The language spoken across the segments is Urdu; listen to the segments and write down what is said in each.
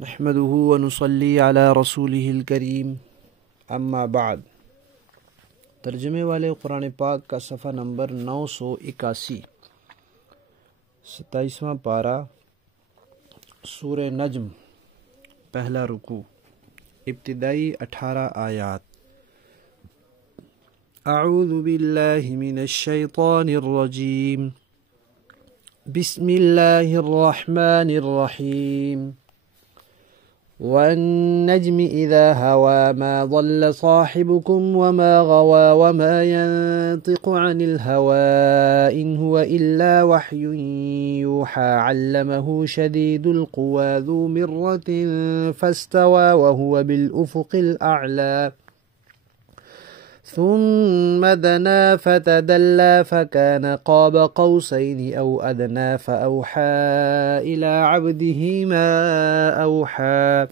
نحمده ونصلي على رسوله الكريم اما بعد۔ ترجمے والے قرآن پاک کا صفحہ نمبر 981، 27واں پارہ، سورہ نجم، پہلا رکوع، ابتدائی 18 آیات۔ اعوذ باللہ من الشیطان الرجیم، بسم اللہ الرحمن الرحیم۔ والنجم إذا هوى ما ضل صاحبكم وما غوى وما ينطق عن الهوى إن هو إلا وحي يوحى علمه شديد القوى ذو مرة فاستوى وهو بالأفق الأعلى ثم دنا فتدلى فكان قاب قوسين أو أدنى فأوحى إلى عبده ما أوحى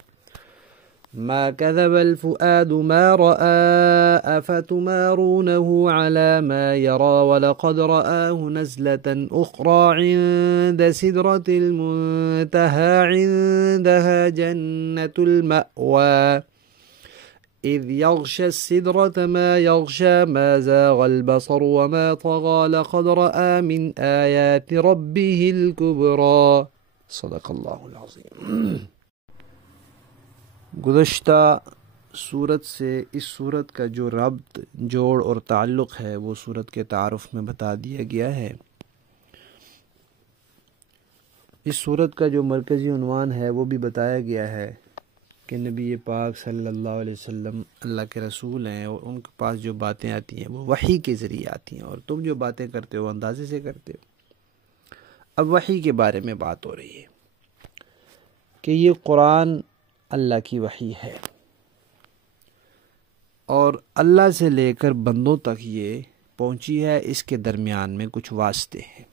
ما كذب الفؤاد ما رأى أفتمارونه على ما يرى ولقد رآه نزلة أخرى عند سدرة المنتهى عندها جنة المأوى إذ يغشى السدرة ما يغشى ما زاغ البصر وما طغى لقد رأى من آيات ربه الكبرى صدق اللہ العظیم۔ گزشتہ سورت سے اس سورت کا جو ربط، جوڑ اور تعلق ہے وہ سورت کے تعارف میں بتا دیا گیا ہے۔ اس سورت کا جو مرکزی عنوان ہے وہ بھی بتایا گیا ہے کہ نبی پاک صلی اللہ علیہ وسلم اللہ کے رسول ہیں اور ان کے پاس جو باتیں آتی ہیں وہ وحی کے ذریعے آتی ہیں، اور تم جو باتیں کرتے ہو اندازے سے کرتے ہو۔ اب وحی کے بارے میں بات ہو رہی ہے کہ یہ قرآن اللہ کی وحی ہے، اور اللہ سے لے کر بندوں تک یہ پہنچی ہے۔ اس کے درمیان میں کچھ واسطے ہیں۔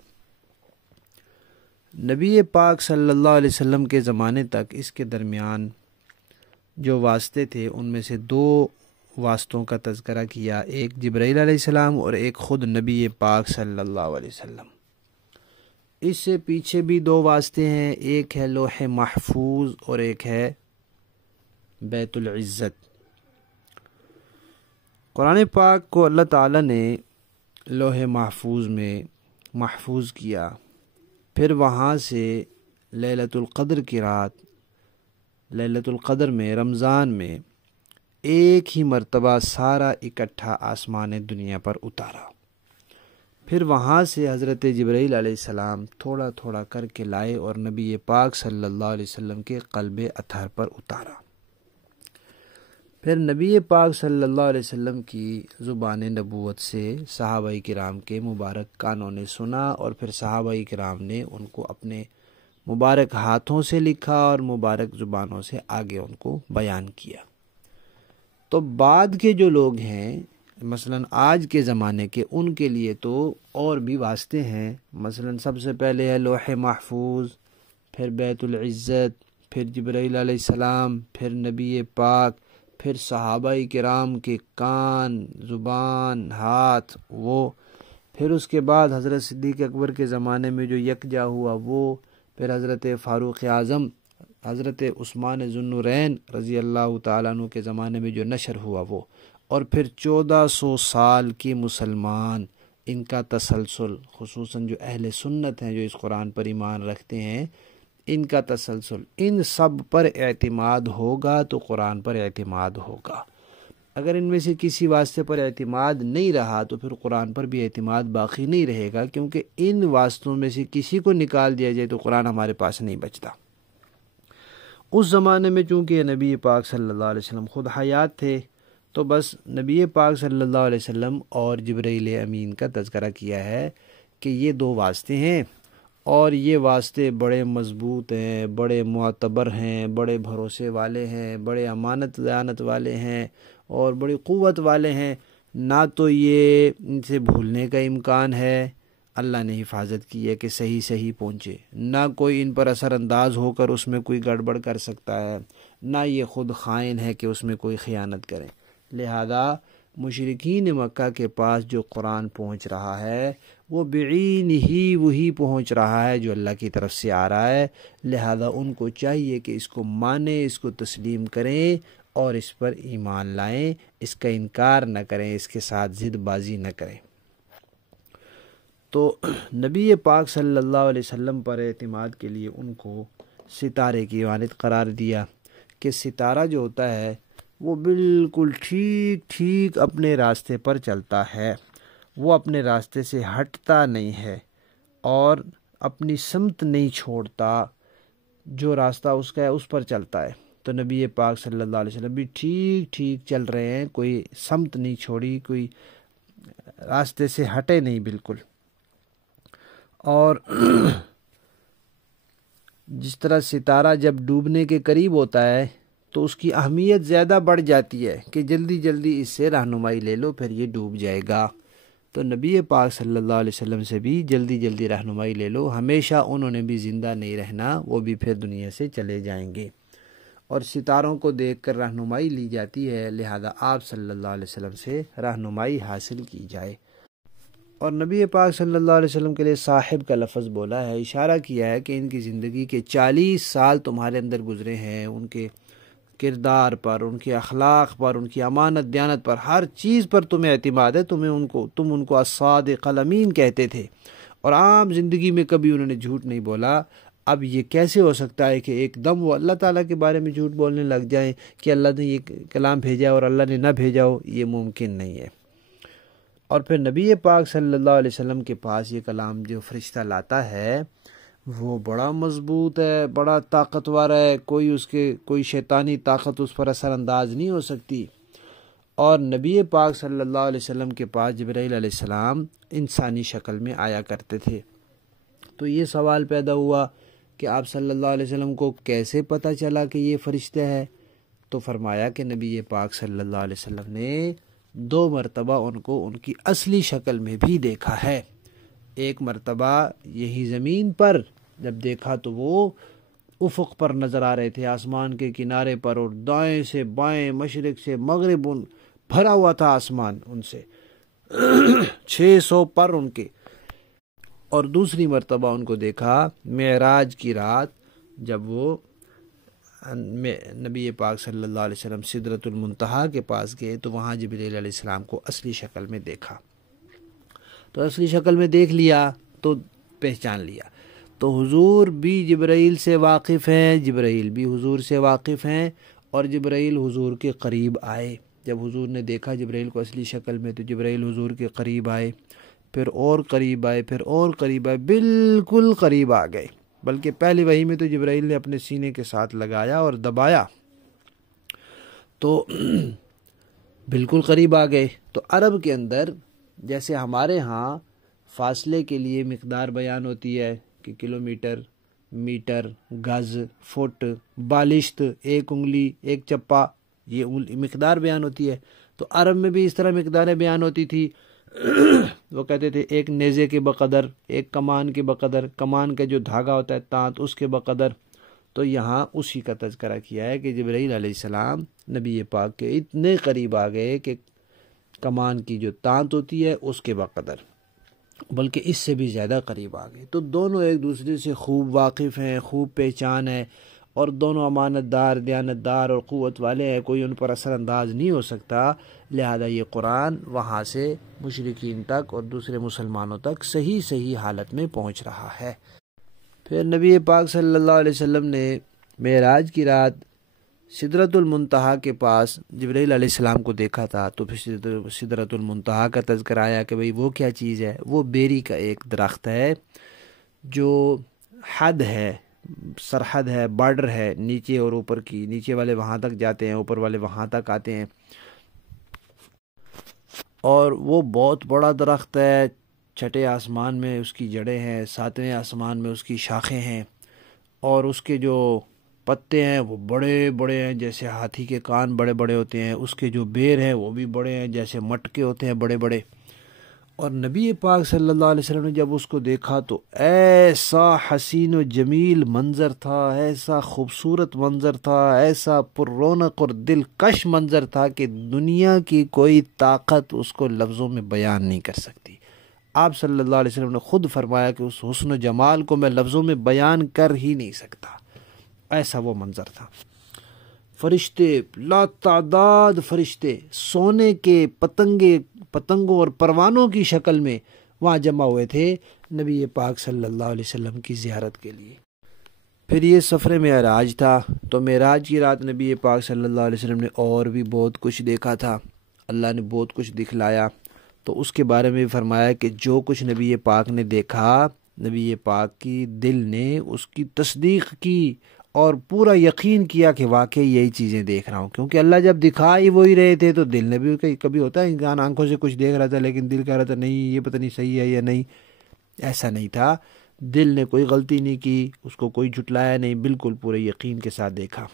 نبی پاک صلی اللہ علیہ وسلم کے زمانے تک اس کے درمیان جو واسطے تھے ان میں سے 2 واسطوں کا تذکرہ کیا، ایک جبرائیل علیہ السلام اور ایک خود نبی پاک صلی اللہ علیہ وسلم۔ اس سے پیچھے بھی 2 واسطے ہیں، ایک ہے لوح محفوظ اور ایک ہے بیت العزت۔ قرآن پاک کو اللہ تعالیٰ نے لوح محفوظ میں محفوظ کیا، پھر وہاں سے لیلۃ القدر کی رات، لیلۃ القدر میں، رمضان میں ایک ہی مرتبہ سارا اکٹھا آسمان دنیا پر اتارا، پھر وہاں سے حضرت جبرائیل علیہ السلام تھوڑا تھوڑا کر کے لائے اور نبی پاک صلی اللہ علیہ وسلم کے قلب اطہر پر اتارا۔ پھر نبی پاک صلی اللہ علیہ وسلم کی زبان نبوت سے صحابہ کرام کے مبارک کانوں نے سنا، اور پھر صحابہ کرام نے ان کو اپنے مبارک ہاتھوں سے لکھا اور مبارک زبانوں سے آگے ان کو بیان کیا۔ تو بعد کے جو لوگ ہیں، مثلا آج کے زمانے کے، ان کے لیے تو اور بھی واسطے ہیں۔ مثلا سب سے پہلے ہے لوح محفوظ، پھر بیت العزت، پھر جبرائیل علیہ السلام، پھر نبی پاک، پھر صحابہ کرام کے کان، زبان، ہاتھ، وہ پھر اس کے بعد حضرت صدیق اکبر کے زمانے میں جو یکجا ہوا وہ، پھر حضرت فاروق اعظم، حضرت عثمان ذو النورین رضی اللہ تعالیٰ عنہ کے زمانے میں جو نشر ہوا وہ، اور پھر 1400 سال کے مسلمان، ان کا تسلسل، خصوصاً جو اہل سنت ہیں جو اس قرآن پر ایمان رکھتے ہیں، ان کا تسلسل، ان سب پر اعتماد ہوگا تو قرآن پر اعتماد ہوگا۔ اگر ان میں سے کسی واسطے پر اعتماد نہیں رہا تو پھر قرآن پر بھی اعتماد باقی نہیں رہے گا، کیونکہ ان واسطوں میں سے کسی کو نکال دیا جائے تو قرآن ہمارے پاس نہیں بچتا۔ اس زمانے میں چونکہ نبی پاک صلی اللہ علیہ وسلم خود حیات تھے، تو بس نبی پاک صلی اللہ علیہ وسلم اور جبرائیل امین کا تذکرہ کیا ہے کہ یہ 2 واسطے ہیں، اور یہ واسطے بڑے مضبوط ہیں، بڑے معتبر ہیں، بڑے بھروسے والے ہیں، بڑے امانت دیانت والے ہیں اور بڑی قوت والے ہیں۔ نہ تو یہ ان سے بھولنے کا امکان ہے، اللہ نے حفاظت کی ہے کہ صحیح صحیح پہنچے، نہ کوئی ان پر اثر انداز ہو کر اس میں کوئی گڑبڑ کر سکتا ہے، نہ یہ خود خائن ہے کہ اس میں کوئی خیانت کریں۔ لہذا مشرکین مکہ کے پاس جو قرآن پہنچ رہا ہے وہ بعین ہی وہی پہنچ رہا ہے جو اللہ کی طرف سے آ رہا ہے، لہذا ان کو چاہیے کہ اس کو مانیں، اس کو تسلیم کریں اور اس پر ایمان لائیں، اس کا انکار نہ کریں، اس کے ساتھ ضد بازی نہ کریں۔ تو نبی پاک صلی اللہ علیہ وسلم پر اعتماد کے لیے ان کو ستارے کی مانند قرار دیا کہ ستارہ جو ہوتا ہے وہ بالکل ٹھیک ٹھیک اپنے راستے پر چلتا ہے، وہ اپنے راستے سے ہٹتا نہیں ہے اور اپنی سمت نہیں چھوڑتا، جو راستہ اس کا ہے اس پر چلتا ہے۔ تو نبی پاک صلی اللہ علیہ وسلم بھی ٹھیک ٹھیک چل رہے ہیں، کوئی سمت نہیں چھوڑی، کوئی راستے سے ہٹے نہیں بالکل۔ اور جس طرح ستارہ جب ڈوبنے کے قریب ہوتا ہے تو اس کی اہمیت زیادہ بڑھ جاتی ہے کہ جلدی جلدی اس سے رہنمائی لے لو، پھر یہ ڈوب جائے گا۔ تو نبی پاک صلی اللہ علیہ وسلم سے بھی جلدی جلدی رہنمائی لے لو، ہمیشہ انہوں نے بھی زندہ نہیں رہنا، وہ بھی پھر دنیا سے چلے جائیں گے۔ اور ستاروں کو دیکھ کر رہنمائی لی جاتی ہے، لہذا آپ صلی اللہ علیہ وسلم سے رہنمائی حاصل کی جائے۔ اور نبی پاک صلی اللہ علیہ وسلم کے لیے صاحب کا لفظ بولا ہے، اشارہ کیا ہے کہ ان کی زندگی کے 40 سال تمہارے اندر گزرے ہیں، ان کے کردار پر، ان کے اخلاق پر، ان کی امانت دیانت پر، ہر چیز پر تمہیں اعتماد ہے، تم ان کو الصادق الامین کہتے تھے، اور عام زندگی میں کبھی انہوں نے جھوٹ نہیں بولا۔ اب یہ کیسے ہو سکتا ہے کہ ایک دم وہ اللہ تعالیٰ کے بارے میں جھوٹ بولنے لگ جائیں کہ اللہ نے یہ کلام بھیجا اور اللہ نے نہ بھیجا ہو؟ یہ ممکن نہیں ہے۔ اور پھر نبی پاک صلی اللہ علیہ وسلم کے پاس یہ کلام جو فرشتہ لاتا ہے وہ بڑا مضبوط ہے، بڑا طاقتور ہے، کوئی شیطانی طاقت اس پر اثر انداز نہیں ہو سکتی۔ اور نبی پاک صلی اللہ علیہ وسلم کے پاس جبرائیل علیہ السلام انسانی شکل میں آیا کرتے تھے۔ تو یہ سوال پیدا ہوا کہ آپ صلی اللہ علیہ وسلم کو کیسے پتہ چلا کہ یہ فرشتہ ہے؟ تو فرمایا کہ نبی پاک صلی اللہ علیہ وسلم نے 2 مرتبہ ان کو ان کی اصلی شکل میں بھی دیکھا ہے۔ ایک مرتبہ یہی زمین پر جب دیکھا تو وہ افق پر نظر آ رہے تھے، آسمان کے کنارے پر، اور دائیں سے بائیں، مشرق سے مغرب بھرا ہوا تھا آسمان ان سے 600 پر ان کے۔ اور دوسری مرتبہ ان کو دیکھا معراج کی رات، جب وہ نبی پاک صلی اللہ علیہ وسلم سدرۃ المنتہا کے پاس گئے تو وہاں جبرائیل علیہ السلام کو اصلی شکل میں دیکھا۔ تو اصلی شکل میں دیکھ لیا تو پہچان لیا۔ تو حضور بھی جبرائیل سے واقف ہیں، جبرائیل بھی حضور سے واقف ہیں، اور جبرائیل حضور کے قریب آئے۔ جب حضور نے دیکھا جبرائیل کو اصلی شکل میں تو جبرائیل حضور کے قریب آئے، پھر اور قریب آئے، پھر اور قریب آئے، بالکل قریب آ گئے۔ بلکہ پہلی وحی میں تو جبرائیل نے اپنے سینے کے ساتھ لگایا اور دبایا تو بالکل قریب آ گئے۔ تو عرب کے اندر جیسے ہمارے ہاں فاصلے کے لیے مقدار بیان ہوتی ہے کہ کلومیٹر، میٹر، گز، فٹ، بالشت، 1 انگلی، 1 چپا، یہ مقدار بیان ہوتی ہے۔ تو عرب میں بھی اس طرح مقداریں بیان ہوتی تھی۔ وہ کہتے تھے 1 نیزے کے بقدر، 1 کمان کے بقدر، کمان کا جو دھاگا ہوتا ہے تانت اس کے بقدر۔ تو یہاں اسی کا تذکرہ کیا ہے کہ جبرائیل علیہ السلام نبی پاک کے اتنے قریب آ گئے کہ کمان کی جو تانت ہوتی ہے اس کے بقدر، بلکہ اس سے بھی زیادہ قریب آ گئے۔ تو دونوں ایک دوسرے سے خوب واقف ہیں، خوب پہچان ہے، اور دونوں امانت دار، دیانت دار اور قوت والے ہیں، کوئی ان پر اثر انداز نہیں ہو سکتا۔ لہذا یہ قرآن وہاں سے مشرکین تک اور دوسرے مسلمانوں تک صحیح حالت میں پہنچ رہا ہے۔ پھر نبی پاک صلی اللہ علیہ وسلم نے معراج کی رات سدرۃ المنتہا کے پاس جبرائیل علیہ السلام کو دیکھا تھا۔ تو پھر سدرۃ المنتہا کا تذکرہ آیا کہ بھئی وہ کیا چیز ہے؟ وہ بیری کا ایک درخت ہے جو حد ہے، سرحد ہے، بارڈر ہے، نیچے اور اوپر کی، نیچے والے وہاں تک جاتے ہیں، اوپر والے وہاں تک آتے ہیں، اور وہ بہت بڑا درخت ہے۔ 6 آسمان میں اس کی جڑیں ہیں، 7ویں آسمان میں اس کی شاخیں ہیں، اور اس کے جو پتے ہیں وہ بڑے بڑے ہیں، جیسے ہاتھی کے کان بڑے بڑے ہوتے ہیں۔ اس کے جو بیر ہیں وہ بھی بڑے ہیں، جیسے مٹکے ہوتے ہیں بڑے بڑے۔ اور نبی پاک صلی اللہ علیہ وسلم نے جب اس کو دیکھا تو ایسا حسین و جمیل منظر تھا، ایسا خوبصورت منظر تھا، ایسا پر رونق اور دلکش منظر تھا کہ دنیا کی کوئی طاقت اس کو لفظوں میں بیان نہیں کر سکتی۔ آپ صلی اللہ علیہ وسلم نے خود فرمایا کہ اس حسن و جمال کو میں لفظوں میں بیان کر ہی نہیں سکتا، ایسا وہ منظر تھا۔ فرشتے، لاتعداد فرشتے سونے کے پتنگوں اور پروانوں کی شکل میں وہاں جمع ہوئے تھے نبی پاک صلی اللہ علیہ وسلم کی زیارت کے لیے۔ پھر یہ سفر معراج تھا، تو معراج کی رات نبی پاک صلی اللہ علیہ وسلم نے اور بھی بہت کچھ دیکھا تھا، اللہ نے بہت کچھ دکھلایا۔ تو اس کے بارے میں بھی فرمایا کہ جو کچھ نبی پاک نے دیکھا، نبی پاک کی دل نے اس کی تصدیق کی اور پورا یقین کیا کہ واقعی یہی چیزیں دیکھ رہا ہوں، کیونکہ اللہ جب دکھا ہی وہی رہے تھے تو دل نے بھی کبھی ہوتا ہے انسان آنکھوں سے کچھ دیکھ رہا تھا لیکن دل کہہ رہا تھا نہیں یہ پتہ نہیں صحیح ہے یا نہیں، ایسا نہیں تھا۔ دل نے کوئی غلطی نہیں کی، اس کو کوئی جھٹلایا نہیں، بالکل پورے یقین کے ساتھ دیکھا۔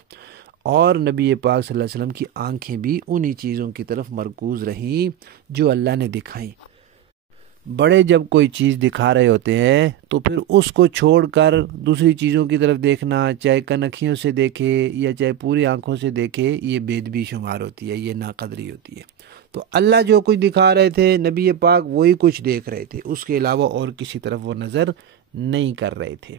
اور نبی پاک صلی اللہ علیہ وسلم کی آنکھیں بھی انہی چیزوں کی طرف مرکوز رہیں جو اللہ نے دکھائیں۔ بڑے جب کوئی چیز دکھا رہے ہوتے ہیں تو پھر اس کو چھوڑ کر دوسری چیزوں کی طرف دیکھنا، چاہے کنکھیوں سے دیکھے یا چاہے پوری آنکھوں سے دیکھے، یہ بے ادبی شمار ہوتی ہے، یہ ناقدری ہوتی ہے۔ تو اللہ جو کچھ دکھا رہے تھے نبی پاک وہی کچھ دیکھ رہے تھے، اس کے علاوہ اور کسی طرف وہ نظر نہیں کر رہے تھے۔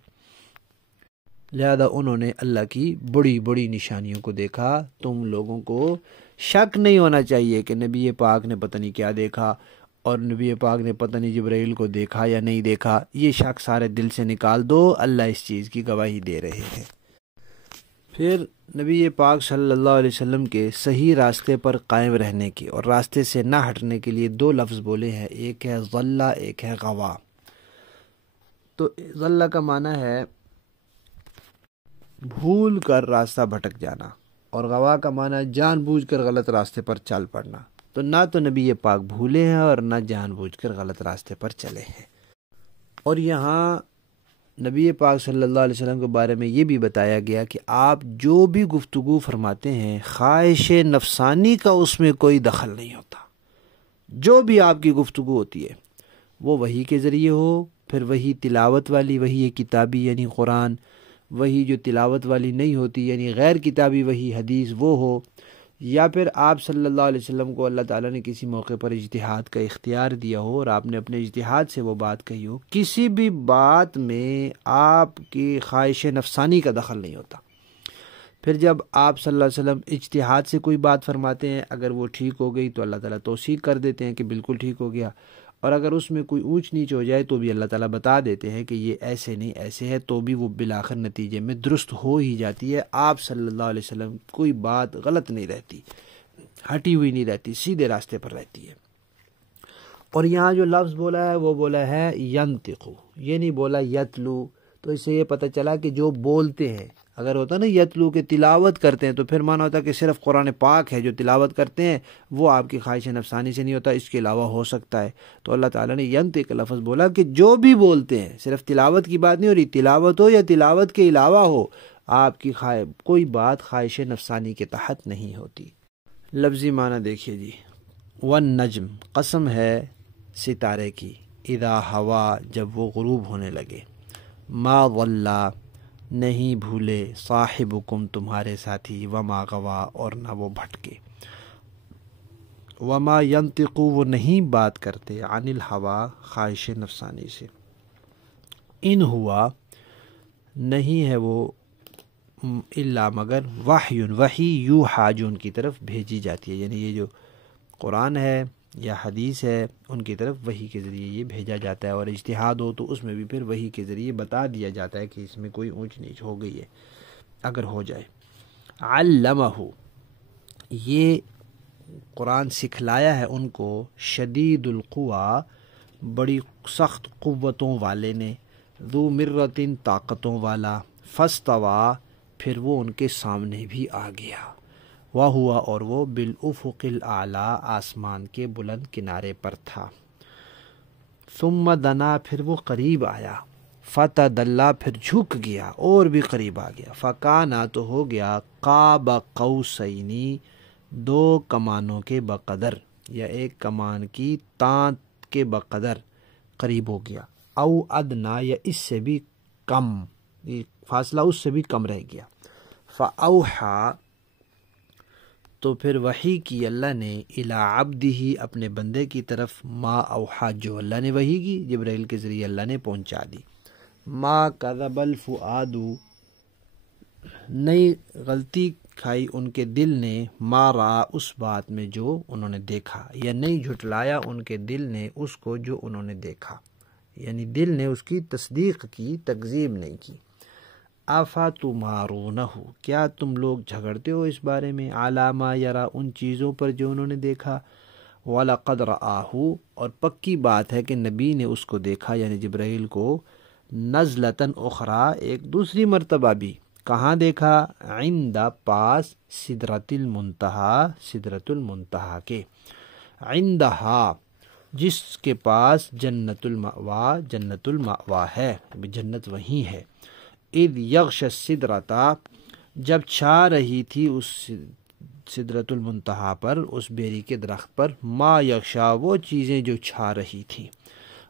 لہذا انہوں نے اللہ کی بڑی بڑی نشانیوں کو دیکھا۔ تم لوگوں کو شک نہیں ہونا چاہیے کہ نبی پاک نے پتہ نہیں کیا دیکھا اور نبی پاک نے پتہ نہیں جبرائیل کو دیکھا یا نہیں دیکھا، یہ شک سارے دل سے نکال دو، اللہ اس چیز کی گواہی دے رہے ہیں۔ پھر نبی پاک صلی اللہ علیہ وسلم کے صحیح راستے پر قائم رہنے کی اور راستے سے نہ ہٹنے کے لیے دو لفظ بولے ہیں، ایک ہے ضلع، ایک ہے غوا۔ تو ضلع کا معنی ہے بھول کر راستہ بھٹک جانا، اور غوا کا معنی ہے جان بوجھ کر غلط راستے پر چل پڑنا۔ تو نہ تو نبی پاک بھولے ہیں اور نہ جان بوجھ کر غلط راستے پر چلے ہیں۔ اور یہاں نبی پاک صلی اللہ علیہ وسلم کے بارے میں یہ بھی بتایا گیا کہ آپ جو بھی گفتگو فرماتے ہیں خواہش نفسانی کا اس میں کوئی دخل نہیں ہوتا۔ جو بھی آپ کی گفتگو ہوتی ہے وہ وحی کے ذریعے ہو، پھر وحی تلاوت والی، وحی کتابی یعنی قرآن، وحی جو تلاوت والی نہیں ہوتی یعنی غیر کتابی وحی حدیث وہ ہو، یا پھر آپ صلی اللہ علیہ وسلم کو اللہ تعالیٰ نے کسی موقع پر اجتہاد کا اختیار دیا ہو اور آپ نے اپنے اجتہاد سے وہ بات کہی ہو، کسی بھی بات میں آپ کی خواہش نفسانی کا دخل نہیں ہوتا۔ پھر جب آپ صلی اللہ علیہ وسلم اجتہاد سے کوئی بات فرماتے ہیں، اگر وہ ٹھیک ہو گئی تو اللہ تعالیٰ توثیق کر دیتے ہیں کہ بالکل ٹھیک ہو گیا، اور اگر اس میں کوئی اونچ نیچ ہو جائے تو بھی اللہ تعالیٰ بتا دیتے ہیں کہ یہ ایسے نہیں ایسے ہے، تو بھی وہ بالآخر نتیجے میں درست ہو ہی جاتی ہے۔ آپ صلی اللہ علیہ وسلم کوئی بات غلط نہیں رہتی، ہٹی ہوئی نہیں رہتی، سیدھے راستے پر رہتی ہے۔ اور یہاں جو لفظ بولا ہے وہ بولا ہے ینطقو، یہ نہیں بولا یتلو۔ تو اس سے یہ پتہ چلا کہ جو بولتے ہیں، اگر ہوتا نا یتلو کے تلاوت کرتے ہیں تو پھر مانا ہوتا کہ صرف قرآن پاک ہے جو تلاوت کرتے ہیں، وہ آپ کی خواہش نفسانی سے نہیں ہوتا، اس کے علاوہ ہو سکتا ہے۔ تو اللہ تعالیٰ نے ینطق لفظ بولا کہ جو بھی بولتے ہیں، صرف تلاوت کی بات نہیں ہو رہی، تلاوت ہو یا تلاوت کے علاوہ ہو، آپ کی کوئی بات خواہش نفسانی کے تحت نہیں ہوتی۔ لفظی معنی دیکھیے جی، والنجم، قسم ہے ستارے کی، اذا ہوا، جب وہ غروب ہونے لگے، ما ضل، نہیں بھولے، صاحبکم، تمہارے ساتھی، وما غوا، اور نہ وہ بھٹکے، وما ینطق، وہ نہیں بات کرتے، عن الہوا، خواہش نفسانی سے، ان ہوا، نہیں ہے وہ، الا مگر، وحی، وحی، یوحا، جو ان کی طرف بھیجی جاتی ہے، یعنی یہ جو قرآن ہے یا حدیث ہے ان کی طرف وحی کے ذریعے یہ بھیجا جاتا ہے، اور اجتہاد ہو تو اس میں بھی پھر وحی کے ذریعے بتا دیا جاتا ہے کہ اس میں کوئی اونچ نیچ ہو گئی ہے اگر ہو جائے۔ علمہ، یہ قرآن سکھلایا ہے ان کو، شدید القوا، بڑی سخت قوتوں والے نے، ذو مرۃ، طاقتوں والا، فاستویٰ، پھر وہ ان کے سامنے بھی آ گیا، وہوا، اور وہ بالافق الاعلیٰ، آسمان کے بلند کنارے پر تھا، ثم دنا، پھر وہ قریب آیا، فتدلی، پھر جھک گیا اور بھی قریب آ گیا، فکانا، تو ہو گیا، قاب قوسین، دو کمانوں کے بقدر، یا ایک کمان کی تانت کے بقدر قریب ہو گیا، او ادنا، یا اس سے بھی کم، یہ فاصلہ اس سے بھی کم رہ گیا، فاوحا، تو پھر وحی کی اللہ نے الی عبدہ اپنے بندے کی طرف، ما اوحا جو اللہ نے وحی کی جبرائیل کے ذریعے اللہ نے پہنچا دی۔ ما کذب الفؤاد نئی غلطی کھائی ان کے دل نے، ما رأى اس بات میں جو انہوں نے دیکھا، یا نہیں جھٹلایا ان کے دل نے اس کو جو انہوں نے دیکھا، یعنی دل نے اس کی تصدیق کی، تکذیب نہیں کی۔ افتمارونہ کیا تم لوگ جھگڑتے ہو اس بارے میں، علی ما یری ان چیزوں پر جو انہوں نے دیکھا، وَلَقَدْ رَآهُ اور پکی بات ہے کہ نبی نے اس کو دیکھا یعنی جبرائیل کو، نزلۃ اخری ایک دوسری مرتبہ بھی، کہاں دیکھا، عند پاس، سدرۃ المنتہا سدرۃ المنتہا کے، عندہا جس کے پاس، جنت المأوا جنت المأوا ہے، جنت وہیں ہے، اذ یغش السدرۃ جب چھا رہی تھی اس سدرۃ المنتہا پر، اس بیری کے درخت پر، ما یغشا وہ چیزیں جو چھا رہی تھی،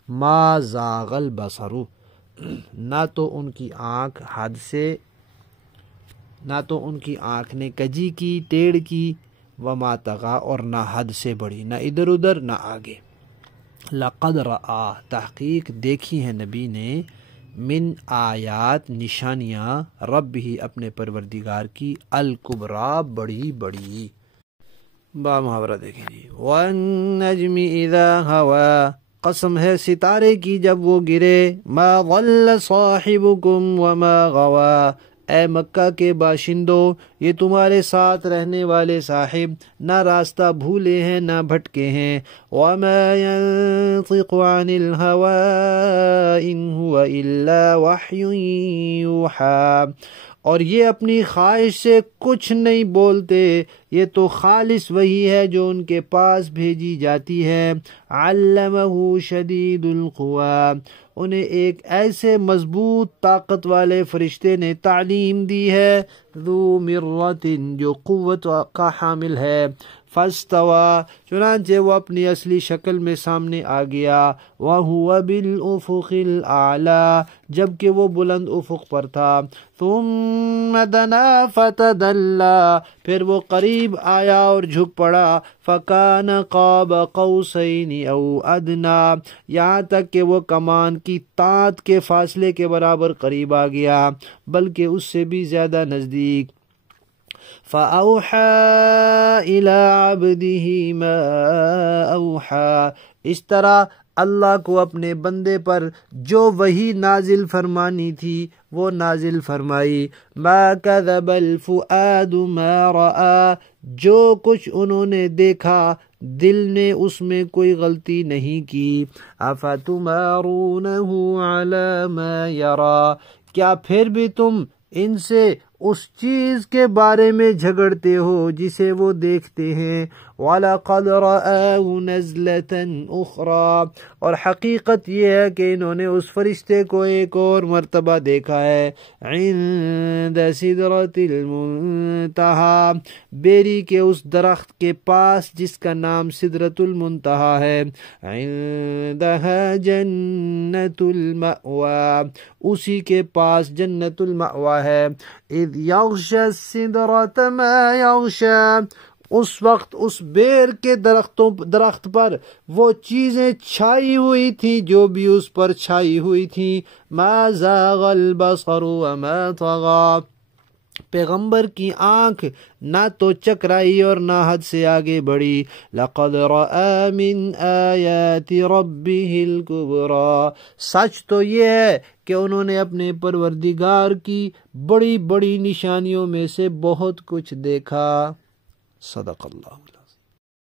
ما زاغ البصر نہ تو ان کی آنکھ حد سے، نہ تو ان کی آنکھ نے کجی کی، ٹیڑھ کی، وما طغی اور نہ حد سے بڑھی، نہ ادھر ادھر نہ آگے۔ لقد رآ تحقیق دیکھی ہے نبی نے، من آیات نشانیاں، رب ہی اپنے پروردگار کی، الکبریٰ بڑی بڑی۔ با محاورہ دیکھیں جی، والنجم اذا ہوا قسم ہے ستارے کی جب وہ گرے، ما ضل صاحبکم وما غوا اے مکہ کے باشندوں یہ تمہارے ساتھ رہنے والے صاحب نہ راستہ بھولے ہیں نہ بھٹکے ہیں، وما ينطق عن الهوى ان هو الا وحی یوحی اور یہ اپنی خواہش سے کچھ نہیں بولتے، یہ تو خالص وہی ہے جو ان کے پاس بھیجی جاتی ہے۔ علمہ شدید القوی انہیں ایک ایسے مضبوط طاقت والے فرشتے نے تعلیم دی ہے، ذو مرۃ جو قوت کا حامل ہے، فاستوی چنانچہ وہ اپنی اصلی شکل میں سامنے آ گیا، وَهُوَ بِالْأُفُقِ الْأَعْلَى جبکہ وہ بلند افق پر تھا، ثُمَّ دَنَا فَتَدَلَّى پھر وہ قریب آیا اور جھک پڑا، فَكَانَ قَابَ قَوْسَيْنِ أَوْ أَدْنَى یہاں تک کہ وہ کمان کی تانت کے فاصلے کے برابر قریب آ گیا بلکہ اس سے بھی زیادہ نزدیک۔ فَأَوْحَى إِلَىٰ عَبْدِهِ مَا أَوْحَى اس طرح اللہ کو اپنے بندے پر جو وحی نازل فرمانی تھی وہ نازل فرمائی، ما كذب الفؤاد ما رأى جو کچھ انہوں نے دیکھا دل نے اس میں کوئی غلطی نہیں کی۔ افتمارونہ علی ما یری کیا پھر بھی تم ان سے اس چیز کے بارے میں جھگڑتے ہو جسے وہ دیکھتے ہیں، وَلَقَدْ رَآهُ نَزْلَةً أُخْرَى اور حقیقت یہ ہے کہ انہوں نے اس فرشتے کو ایک اور مرتبہ دیکھا ہے، عند سدرۃ المنتہا بیری کے اس درخت کے پاس جس کا نام سدرۃ المنتہا ہے، عندها جنت المأوی اسی کے پاس جنت المأوی ہے، اذ یغشی السدرۃ ما یغشی اس وقت اس بیر کے درخت پر وہ چیزیں چھائی ہوئی تھیں جو بھی اس پر چھائی ہوئی تھیں، ما زاغ البصر وما طغى پیغمبر کی آنکھ نہ تو چکرائی اور نہ حد سے آگے بڑھی، لقد رأى من آیات ربه الكبرى سچ تو یہ ہے کہ انہوں نے اپنے پروردگار کی بڑی بڑی نشانیوں میں سے بہت کچھ دیکھا۔ صدق اللہ۔